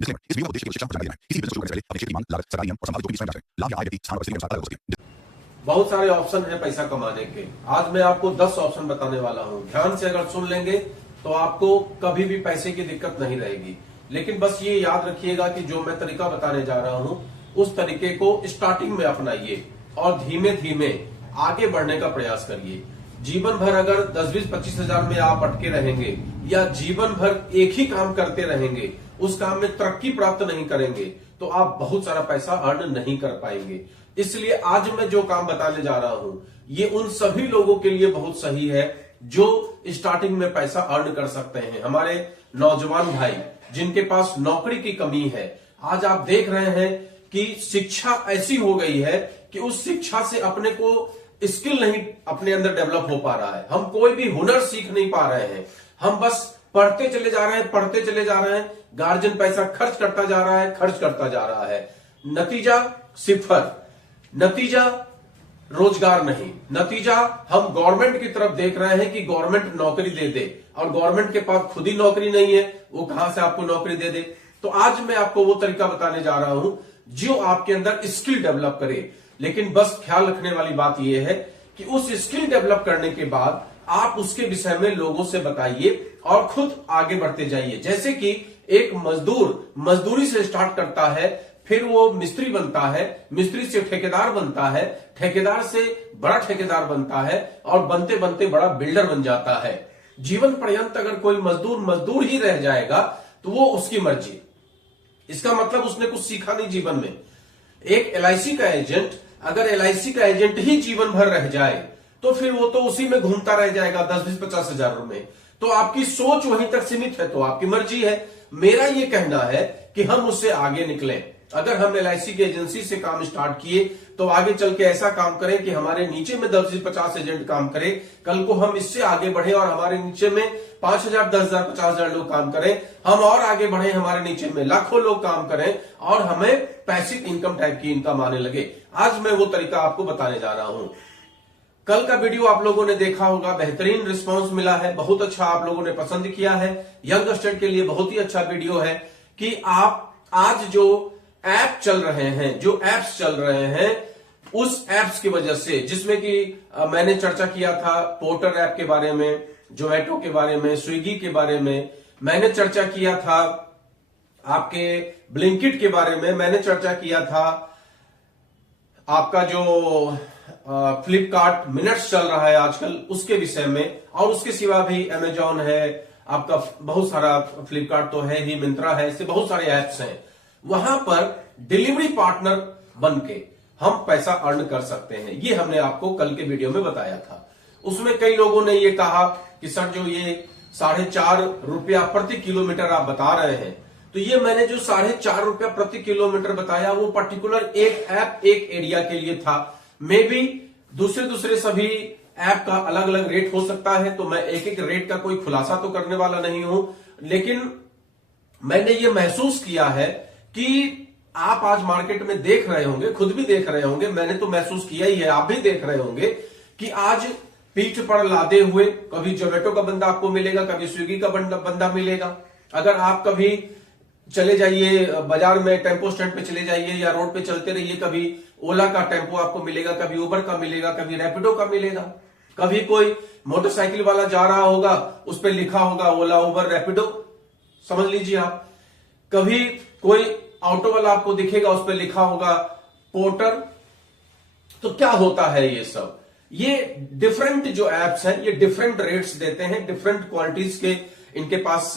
Disclaimer, इस video का उद्देश्य केवल शिक्षा और जानकारी देना है। किसी बिजनेस शुरू करने से पहले अपने क्षेत्र की मांग, लागत, सरकारी नियम और संभावित जोखिम की समझ करें। लाभ या आय व्यक्ति, स्थान और परिस्थिति के अनुसार अलग हो सकती है। बहुत सारे ऑप्शन है पैसा कमाने के। आज मैं आपको 10 ऑप्शन बताने वाला हूं। ध्यान से अगर सुन लेंगे तो आपको कभी भी पैसे की दिक्कत नहीं रहेगी। लेकिन बस ये याद रखिएगा कि जो मैं तरीका बताने जा रहा हूं उस तरीके को स्टार्टिंग में अपनाइए और धीमे धीमे आगे बढ़ने का प्रयास करिए। जीवन भर अगर 10-20-25 हजार में आप अटके रहेंगे या जीवन भर एक ही काम करते रहेंगे, उस काम में तरक्की प्राप्त नहीं करेंगे, तो आप बहुत सारा पैसा अर्न नहीं कर पाएंगे। इसलिए आज मैं जो काम बताने जा रहा हूं ये उन सभी लोगों के लिए बहुत सही है जो स्टार्टिंग में पैसा अर्न कर सकते हैं। हमारे नौजवान भाई जिनके पास नौकरी की कमी है, आज आप देख रहे हैं कि शिक्षा ऐसी हो गई है कि उस शिक्षा से अपने को स्किल नहीं अपने अंदर डेवलप हो पा रहा है। हम कोई भी हुनर सीख नहीं पा रहे हैं। हम बस पढ़ते चले जा रहे हैं, पढ़ते चले जा रहे हैं। गार्जियन पैसा खर्च करता जा रहा है, खर्च करता जा रहा है। नतीजा सिफर, नतीजा रोजगार नहीं, नतीजा हम गवर्नमेंट की तरफ देख रहे हैं कि गवर्नमेंट नौकरी दे दे, और गवर्नमेंट के पास खुद ही नौकरी नहीं है, वो कहां से आपको नौकरी दे दे। तो आज मैं आपको वो तरीका बताने जा रहा हूं जो आपके अंदर स्किल डेवलप करे। लेकिन बस ख्याल रखने वाली बात यह है कि उस स्किल डेवलप करने के बाद आप उसके विषय में लोगों से बताइए और खुद आगे बढ़ते जाइए। जैसे कि एक मजदूर मजदूरी से स्टार्ट करता है, फिर वो मिस्त्री बनता है, मिस्त्री से ठेकेदार बनता है, ठेकेदार से बड़ा ठेकेदार बनता है, और बनते बनते बड़ा बिल्डर बन जाता है। जीवन पर्यंत अगर कोई मजदूर मजदूर ही रह जाएगा तो वो उसकी मर्जी। इसका मतलब उसने कुछ सीखा नहीं जीवन में। एक LIC का एजेंट अगर LIC का एजेंट ही जीवन भर रह जाए तो फिर वो तो उसी में घूमता रह जाएगा 10-20-50 हजार में। तो आपकी सोच वहीं तक सीमित है, तो आपकी मर्जी है। मेरा ये कहना है कि हम उससे आगे निकलें। अगर हम LIC की एजेंसी से काम स्टार्ट किए तो आगे चल के ऐसा काम करें कि हमारे नीचे में 10-50 एजेंट काम करें। कल को हम इससे आगे बढ़े और हमारे नीचे में 5,000, 10,000, 50,000 लोग काम करें। हम और आगे बढ़े, हमारे नीचे में लाखों लोग काम करें और हमें पैसिव इनकम टाइप की इनकम आने लगे। आज मैं वो तरीका आपको बताने जा रहा हूं। कल का वीडियो आप लोगों ने देखा होगा, बेहतरीन रिस्पांस मिला है, बहुत अच्छा आप लोगों ने पसंद किया है। यंगस्टर के लिए बहुत ही अच्छा वीडियो है कि आप आज जो ऐप चल रहे हैं, जो एप्स चल रहे हैं, उस एप्स की वजह से, जिसमें कि मैंने चर्चा किया था पोर्टर ऐप के बारे में, जोमेटो के बारे में, स्विगी के बारे में, मैंने चर्चा किया था आपके ब्लिंकिट के बारे में, मैंने चर्चा किया था आपका जो फ्लिपकार्ट मिनट्स चल रहा है आजकल उसके विषय में, और उसके सिवा भी अमेजॉन है, आपका बहुत सारा, फ्लिपकार्ट तो है ही, मिंत्रा है, ऐसे बहुत सारे एप्स हैं। वहां पर डिलीवरी पार्टनर बन के हम पैसा अर्न कर सकते हैं। ये हमने आपको कल के वीडियो में बताया था। उसमें कई लोगों ने ये कहा कि सर जो ये 4.5 रुपया प्रति किलोमीटर आप बता रहे हैं, तो ये मैंने जो 4.5 रुपया प्रति किलोमीटर बताया वो पर्टिकुलर एक ऐप एक एरिया के लिए था। मे बी दूसरे सभी ऐप का अलग अलग रेट हो सकता है, तो मैं एक एक रेट का कोई खुलासा तो करने वाला नहीं हूं। लेकिन मैंने ये महसूस किया है कि आप आज मार्केट में देख रहे होंगे, खुद भी देख रहे होंगे, मैंने तो महसूस किया ही है, आप भी देख रहे होंगे कि आज पीठ पर लादे हुए कभी जोमेटो का बंदा आपको मिलेगा, कभी स्विगी का बंदा मिलेगा। अगर आप कभी चले जाइए बाजार में, टेम्पो स्टैंड पे चले जाइए या रोड पे चलते रहिए, कभी ओला का टेम्पो आपको मिलेगा, कभी उबर का मिलेगा, कभी रैपिडो का मिलेगा। कभी कोई मोटरसाइकिल वाला जा रहा होगा, उस पर लिखा होगा ओला, उबर, रैपिडो, समझ लीजिए आप। कभी कोई ऑटो वाला आपको दिखेगा, उस पर लिखा होगा पोर्टर। तो क्या होता है ये सब? ये डिफरेंट जो एप्स हैं ये डिफरेंट रेट्स देते हैं, डिफरेंट क्वालिटीज के इनके पास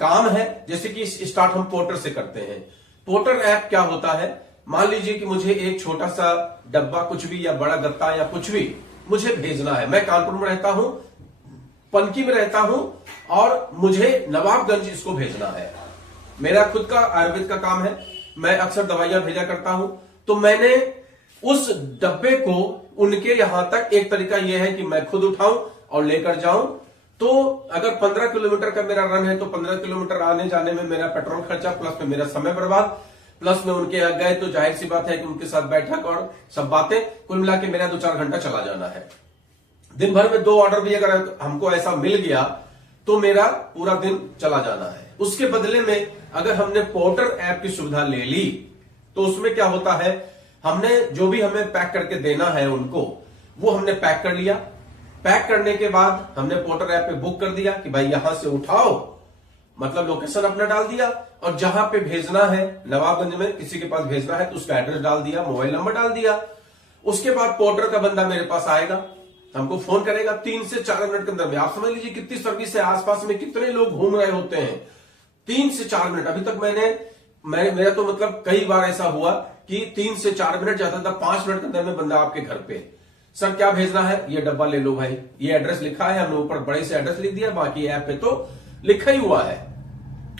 काम है। जैसे कि स्टार्ट हम पोर्टर से करते हैं। पोर्टर ऐप क्या होता है, मान लीजिए कि मुझे एक छोटा सा डब्बा कुछ भी, या बड़ा गत्ता या कुछ भी मुझे भेजना है। मैं कानपुर में रहता हूं, पनकी में रहता हूं, और मुझे नवाबगंज इसको भेजना है। मेरा खुद का आयुर्वेद का काम है, मैं अक्सर दवाइयां भेजा करता हूं। तो मैंने उस डब्बे को उनके यहां तक, एक तरीका यह है कि मैं खुद उठाऊं और लेकर जाऊं। तो अगर 15 किलोमीटर का मेरा रन है तो 15 किलोमीटर आने जाने में मेरा पेट्रोल खर्चा, प्लस में मेरा समय बर्बाद, प्लस में उनके यहाँ गए तो जाहिर सी बात है कि उनके साथ बैठक और सब बातें, कुल मिला के मेरा 2-4 घंटा चला जाना है। दिन भर में 2 ऑर्डर भी अगर हमको ऐसा मिल गया तो मेरा पूरा दिन चला जाना है। उसके बदले में अगर हमने पोर्टर ऐप की सुविधा ले ली तो उसमें क्या होता है, हमने जो भी हमें पैक करके देना है उनको, वो हमने पैक कर लिया। पैक करने के बाद हमने पोर्टर ऐप पे बुक कर दिया कि भाई यहां से उठाओ, मतलब लोकेशन अपना डाल दिया, और जहां पे भेजना है, नवाबगंज में किसी के पास भेजना है तो उसका एड्रेस डाल दिया, मोबाइल नंबर डाल दिया। उसके बाद पोर्टर का बंदा मेरे पास आएगा, हमको फोन करेगा 3 से 4 मिनट के अंदर में। आप समझ लीजिए कितनी सर्विस है, आसपास में कितने लोग घूम रहे होते हैं। 3 से 4 मिनट, अभी तक मेरा तो मतलब कई बार ऐसा हुआ कि 3 से 4 मिनट, ज्यादा 5 मिनट के अंदर में बंदा आपके घर पे। सर क्या भेजना है, ये डब्बा ले लो भाई, ये एड्रेस लिखा है, हमने ऊपर बड़े से एड्रेस लिख दिया, बाकी ऐप पे तो लिखा ही हुआ है।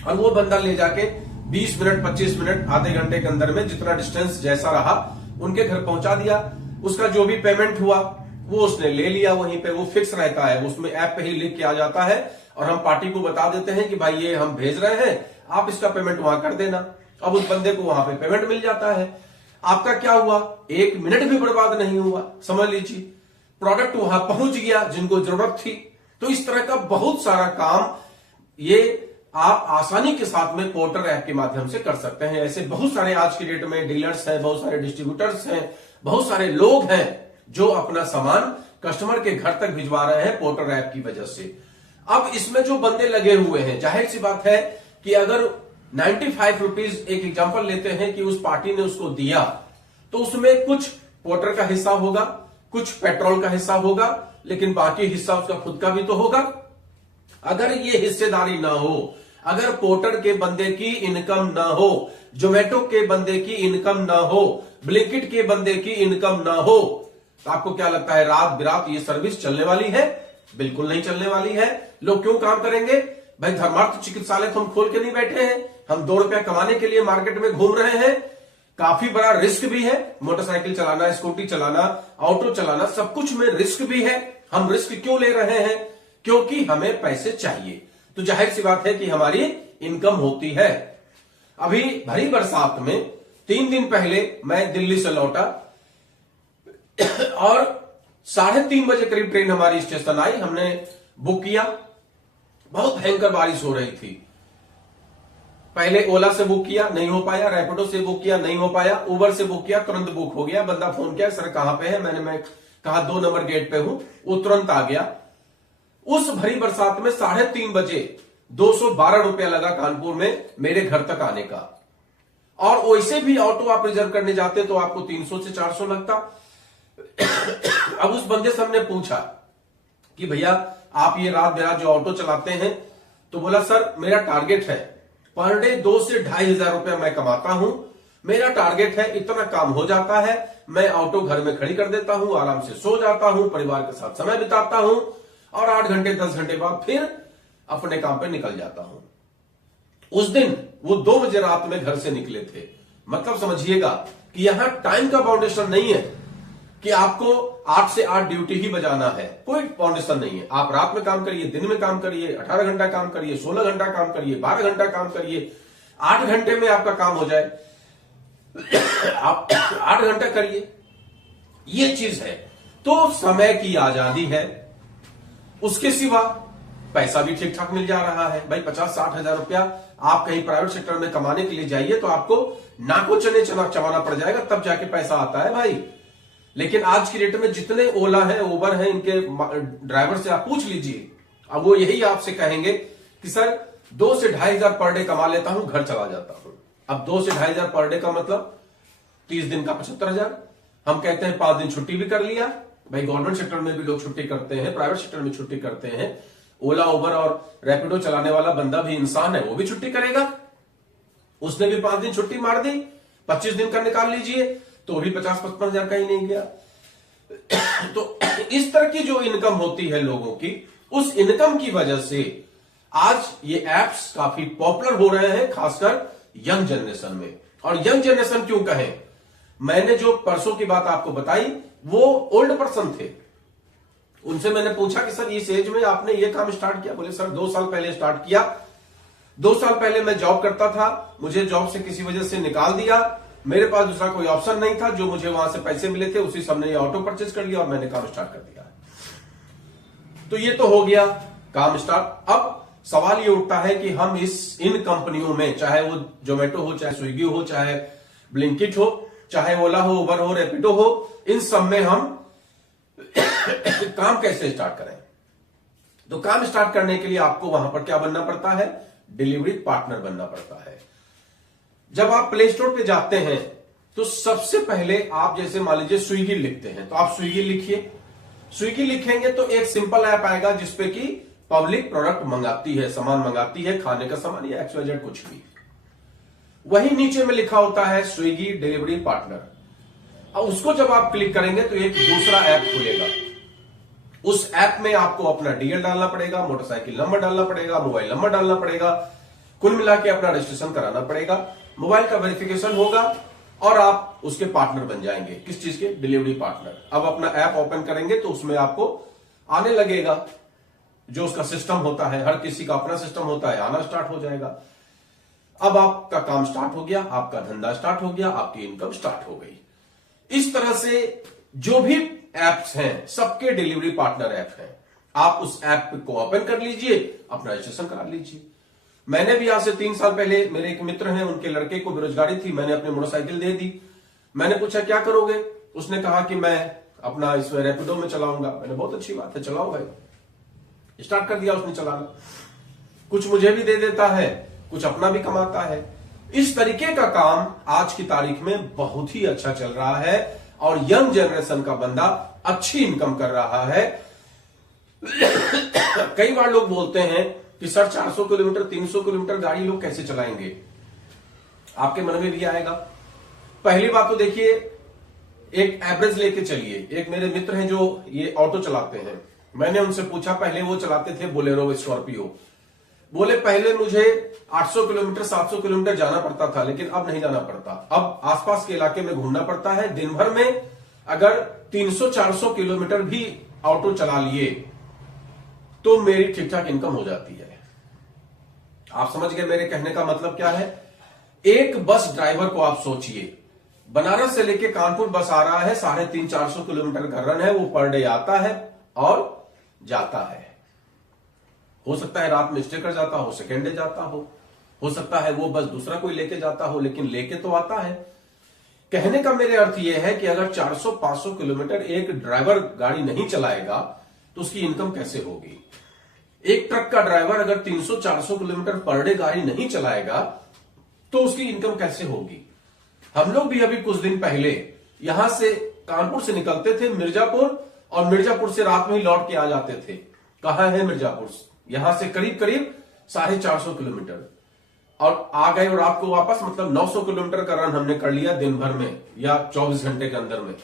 और वो बंदा ले जाके 20 मिनट 25 मिनट आधे घंटे के अंदर में, जितना डिस्टेंस जैसा रहा, उनके घर पहुंचा दिया। उसका जो भी पेमेंट हुआ वो उसने ले लिया, वहीं पे वो फिक्स रहता है, उसमें ऐप पे ही लिख के आ जाता है, और हम पार्टी को बता देते हैं कि भाई ये हम भेज रहे हैं, आप इसका पेमेंट वहां कर देना। अब उस बंदे को वहां पे पेमेंट मिल जाता है। आपका क्या हुआ, 1 मिनट भी बर्बाद नहीं हुआ। समझ लीजिए प्रोडक्ट वहां पहुंच गया जिनको जरूरत थी। तो इस तरह का बहुत सारा काम ये आप आसानी के साथ में पोर्टर ऐप के माध्यम से कर सकते हैं। ऐसे बहुत सारे आज की डेट में डीलर्स हैं, बहुत सारे डिस्ट्रीब्यूटर्स हैं, बहुत सारे लोग हैं जो अपना सामान कस्टमर के घर तक भिजवा रहे हैं पोर्टर ऐप की वजह से। अब इसमें जो बंदे लगे हुए हैं, जाहिर सी बात है कि अगर 95 रुपीज, एक एग्जांपल लेते हैं कि उस पार्टी ने उसको दिया, तो उसमें कुछ पोर्टर का हिस्सा होगा, कुछ पेट्रोल का हिस्सा होगा, लेकिन बाकी हिस्सा उसका खुद का भी तो होगा। अगर ये हिस्सेदारी ना हो, अगर पोर्टर के बंदे की इनकम ना हो, जोमेटो के बंदे की इनकम ना हो, ब्लिंकिट के बंदे की इनकम ना हो, तो आपको क्या लगता है रात बिरात ये सर्विस चलने वाली है? बिल्कुल नहीं चलने वाली है। लोग क्यों काम करेंगे भाई? धर्मार्थ चिकित्सालय तो हम खोल के नहीं बैठे हैं, हम 2 रुपया कमाने के लिए मार्केट में घूम रहे हैं। काफी बड़ा रिस्क भी है, मोटरसाइकिल चलाना, स्कूटी चलाना, ऑटो चलाना, सब कुछ में रिस्क भी है। हम रिस्क क्यों ले रहे हैं? क्योंकि हमें पैसे चाहिए। तो जाहिर सी बात है कि हमारी इनकम होती है। अभी भरी बरसात में 3 दिन पहले मैं दिल्ली से लौटा और 3:30 बजे करीब ट्रेन हमारी स्टेशन आई, हमने बुक किया। बहुत भयंकर बारिश हो रही थी। पहले ओला से बुक किया, नहीं हो पाया, रैपिडो से बुक किया, नहीं हो पाया, उबर से बुक किया, तुरंत बुक हो गया। बंदा फोन किया, सर कहां पे है? मैं कहा 2 नंबर गेट पे हूं। वो तुरंत आ गया। उस भरी बरसात में 3:30 बजे 212 रुपया लगा कानपुर में मेरे घर तक आने का। और वैसे भी ऑटो आप रिजर्व करने जाते तो आपको 300 से 400 लगता। अब उस बंदे से हमने पूछा कि भैया आप ये रात बेरात जो ऑटो चलाते हैं, तो बोला सर मेरा टारगेट है पर डे 2 से 2,500 रुपया मैं कमाता हूं, मेरा टारगेट है, इतना काम हो जाता है, मैं ऑटो घर में खड़ी कर देता हूं, आराम से सो जाता हूं, परिवार के साथ समय बिताता हूं, और 8 घंटे 10 घंटे बाद फिर अपने काम पे निकल जाता हूं। उस दिन वो 2 बजे रात में घर से निकले थे। मतलब समझिएगा कि यहां टाइम का बाउंडेशन नहीं है कि आपको 8 से 8 ड्यूटी ही बजाना है, कोई बाउंडेशन नहीं है। आप रात में काम करिए, दिन में काम करिए, 18 घंटा काम करिए, 16 घंटा काम करिए, 12 घंटा काम करिए, 8 घंटे में आपका काम हो जाए, आप 8 घंटा करिए, ये चीज है। तो समय की आजादी है, उसके सिवा पैसा भी ठीक ठाक मिल जा रहा है। भाई 50-60 हजार रुपया आप कहीं प्राइवेट सेक्टर में कमाने के लिए जाइए तो आपको नाको चने चबाना पड़ जाएगा, तब जाके पैसा आता है भाई। लेकिन आज की डेट में जितने ओला है, उबर है, इनके ड्राइवर से आप पूछ लीजिए, अब वो यही आपसे कहेंगे कि सर 2 से 2,500 पर डे कमा लेता हूं, घर चला जाता हूं। अब 2 से 2,500 पर डे का मतलब 30 दिन का 75,000। हम कहते हैं 5 दिन छुट्टी भी कर लिया। भाई गवर्नमेंट सेक्टर में भी लोग छुट्टी करते हैं, प्राइवेट सेक्टर में छुट्टी करते हैं। ओला उबर और रैपिडो चलाने वाला बंदा भी इंसान है, वो भी छुट्टी करेगा। उसने भी 5 दिन छुट्टी मार दी, 25 दिन का निकाल लीजिए तो भी 50-55 हजार का ही नहीं गया। तो इस तरह की जो इनकम होती है लोगों की, उस इनकम की वजह से आज ये एप्स काफी पॉपुलर हो रहे हैं, खासकर यंग जनरेशन में। और यंग जनरेशन क्यों कहें, मैंने जो परसों की बात आपको बताई वो ओल्ड पर्सन थे। उनसे मैंने पूछा कि सर इस एज में आपने ये काम स्टार्ट किया? बोले सर 2 साल पहले स्टार्ट किया। 2 साल पहले मैं जॉब करता था, मुझे जॉब से किसी वजह से निकाल दिया, मेरे पास दूसरा कोई ऑप्शन नहीं था, जो मुझे वहां से पैसे मिले थे उसी से हमने ये ऑटो परचेज कर लिया और मैंने काम स्टार्ट कर दिया। तो ये तो हो गया काम स्टार्ट। अब सवाल ये उठता है कि हम इन कंपनियों में, चाहे वो जोमेटो हो, चाहे स्विगी हो, चाहे ब्लिंकिट हो, चाहे ओला हो, उबर हो, रैपिडो हो, इन सब में हम काम कैसे स्टार्ट करें? तो काम स्टार्ट करने के लिए आपको वहां पर क्या बनना पड़ता है? डिलीवरी पार्टनर बनना पड़ता है। जब आप प्ले स्टोर पे जाते हैं तो सबसे पहले आप जैसे मान लीजिए स्विगी लिखते हैं, तो आप स्विगी लिखिए। स्विगी लिखेंगे तो एक सिंपल ऐप आएगा जिसपे कि पब्लिक प्रोडक्ट मंगाती है, सामान मंगाती है, खाने का सामान या XYZ कुछ भी। वही नीचे में लिखा होता है स्विगी डिलीवरी पार्टनर। अब उसको जब आप क्लिक करेंगे तो एक दूसरा ऐप खुलेगा। उस ऐप में आपको अपना डीएल डालना पड़ेगा, मोटरसाइकिल नंबर डालना पड़ेगा, मोबाइल नंबर डालना पड़ेगा, कुल मिला के अपना रजिस्ट्रेशन कराना पड़ेगा, मोबाइल का वेरिफिकेशन होगा और आप उसके पार्टनर बन जाएंगे। किस चीज के? Delivery partner. अब अपना ऐप ओपन करेंगे तो उसमें आपको आने लगेगा जो उसका सिस्टम होता है, हर किसी का अपना सिस्टम होता है, आना स्टार्ट हो जाएगा। अब आपका काम स्टार्ट हो गया, आपका धंधा स्टार्ट हो गया, आपकी इनकम स्टार्ट हो गई। इस तरह से जो भी एप्स हैं सबके डिलीवरी पार्टनर ऐप हैं। आप उस ऐप को ओपन कर लीजिए, अपना रजिस्ट्रेशन करा लीजिए। मैंने भी आज से 3 साल पहले, मेरे एक मित्र हैं, उनके लड़के को बेरोजगारी थी, मैंने अपनी मोटरसाइकिल दे दी। मैंने पूछा क्या करोगे? उसने कहा कि मैं अपना इसमें रैपिडो में चलाऊंगा। मैंने बहुत अच्छी बात है, चलाओ भाई। स्टार्ट कर दिया उसने चलाना। कुछ मुझे भी दे देता है, कुछ अपना भी कमाता है। इस तरीके का काम आज की तारीख में बहुत ही अच्छा चल रहा है और यंग जनरेशन का बंदा अच्छी इनकम कर रहा है। कई बार लोग बोलते हैं कि सर 400 किलोमीटर 300 किलोमीटर गाड़ी लोग कैसे चलाएंगे? आपके मन में भी आएगा। पहली बात तो देखिए, एक एवरेज लेके चलिए। एक मेरे मित्र हैं जो ये ऑटो चलाते हैं, मैंने उनसे पूछा, पहले वो चलाते थे बोलेरो स्कॉर्पियो, बोले पहले मुझे 800 किलोमीटर 700 किलोमीटर जाना पड़ता था, लेकिन अब नहीं जाना पड़ता। अब आसपास के इलाके में घूमना पड़ता है। दिन भर में अगर 300-400 किलोमीटर भी ऑटो चला लिए तो मेरी ठीक ठाक इनकम हो जाती है। आप समझ गए मेरे कहने का मतलब क्या है? एक बस ड्राइवर को आप सोचिए, बनारस से लेके कानपुर बस आ रहा है, 350-400 किलोमीटर का रन है, वो पर डे आता है और जाता है। हो सकता है रात में स्टे कर जाता हो, सेकेंड डे जाता हो सकता है वो बस दूसरा कोई लेके जाता हो, लेकिन लेके तो आता है। कहने का मेरे अर्थ यह है कि अगर 400-500 किलोमीटर एक ड्राइवर गाड़ी नहीं चलाएगा तो उसकी इनकम कैसे होगी? एक ट्रक का ड्राइवर अगर 300-400 किलोमीटर पर डे गाड़ी नहीं चलाएगा तो उसकी इनकम कैसे होगी? हम लोग भी अभी कुछ दिन पहले यहां से कानपुर से निकलते थे मिर्जापुर, और मिर्जापुर से रात में ही लौट के आ जाते थे। कहां है मिर्जापुर? यहां से करीब करीब 450 किलोमीटर, और आ गए और आपको वापस, मतलब 900 किलोमीटर का रन हमने कर लिया दिन भर में या 24 घंटे के अंदर में।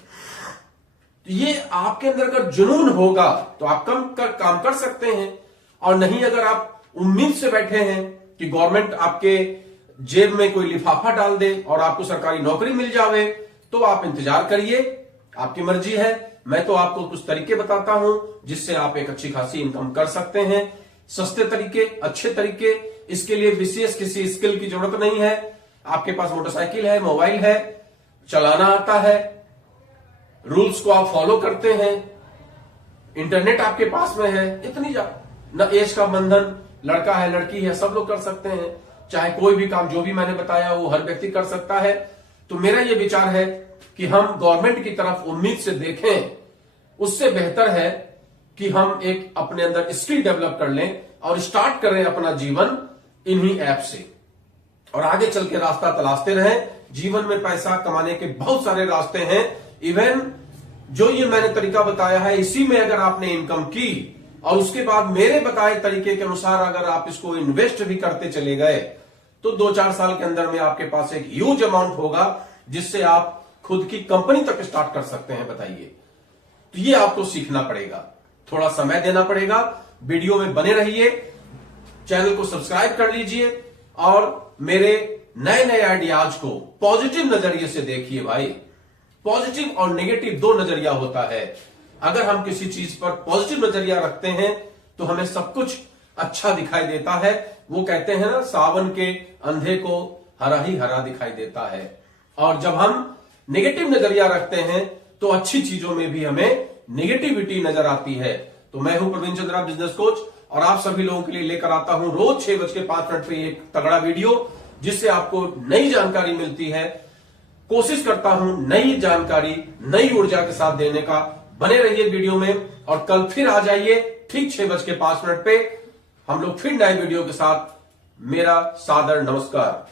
ये आपके अंदर अगर जुनून होगा तो आप काम कर सकते हैं, और नहीं अगर आप उम्मीद से बैठे हैं कि गवर्नमेंट आपके जेब में कोई लिफाफा डाल दे और आपको सरकारी नौकरी मिल जावे, तो आप इंतजार करिए, आपकी मर्जी है। मैं तो आपको कुछ तरीके बताता हूं जिससे आप एक अच्छी खासी इनकम कर सकते हैं। सस्ते तरीके, अच्छे तरीके। इसके लिए विशेष किसी स्किल की जरूरत नहीं है। आपके पास मोटरसाइकिल है, मोबाइल है, चलाना आता है, रूल्स को आप फॉलो करते हैं, इंटरनेट आपके पास में है, इतनी न एज का बंधन, लड़का है लड़की है, सब लोग कर सकते हैं। चाहे कोई भी काम जो भी मैंने बताया वो हर व्यक्ति कर सकता है। तो मेरा ये विचार है कि हम गवर्नमेंट की तरफ उम्मीद से देखें, उससे बेहतर है कि हम एक अपने अंदर स्किल डेवलप कर लें और स्टार्ट करें अपना जीवन इन्हीं ऐप से, और आगे चल के रास्ता तलाशते रहें। जीवन में पैसा कमाने के बहुत सारे रास्ते हैं। इवन जो ये मैंने तरीका बताया है, इसी में अगर आपने इनकम की और उसके बाद मेरे बताए तरीके के अनुसार अगर आप इसको इन्वेस्ट भी करते चले गए तो 2-4 साल के अंदर में आपके पास एक ह्यूज अमाउंट होगा जिससे आप खुद की कंपनी तक स्टार्ट कर सकते हैं। बताइए, तो ये आपको सीखना पड़ेगा, थोड़ा समय देना पड़ेगा। वीडियो में बने रहिए, चैनल को सब्सक्राइब कर लीजिए और मेरे नए नए आइडियाज को पॉजिटिव नजरिए से देखिए। भाई, पॉजिटिव और नेगेटिव 2 नजरिया होता है। अगर हम किसी चीज पर पॉजिटिव नजरिया रखते हैं तो हमें सब कुछ अच्छा दिखाई देता है। वो कहते हैं ना, सावन के अंधे को हरा ही हरा दिखाई देता है। और जब हम नेगेटिव नजरिया रखते हैं तो अच्छी चीजों में भी हमें नेगेटिविटी नजर आती है। तो मैं हूं प्रवीण चंद्रा, बिजनेस कोच, और आप सभी लोगों के लिए लेकर आता हूं रोज 6:05 पे एक तगड़ा वीडियो, जिससे आपको नई जानकारी मिलती है। कोशिश करता हूं नई जानकारी, नई ऊर्जा के साथ देने का। बने रहिए वीडियो में और कल फिर आ जाइए ठीक 6:05 पे। हम लोग फिर नए वीडियो के साथ। मेरा सादर नमस्कार।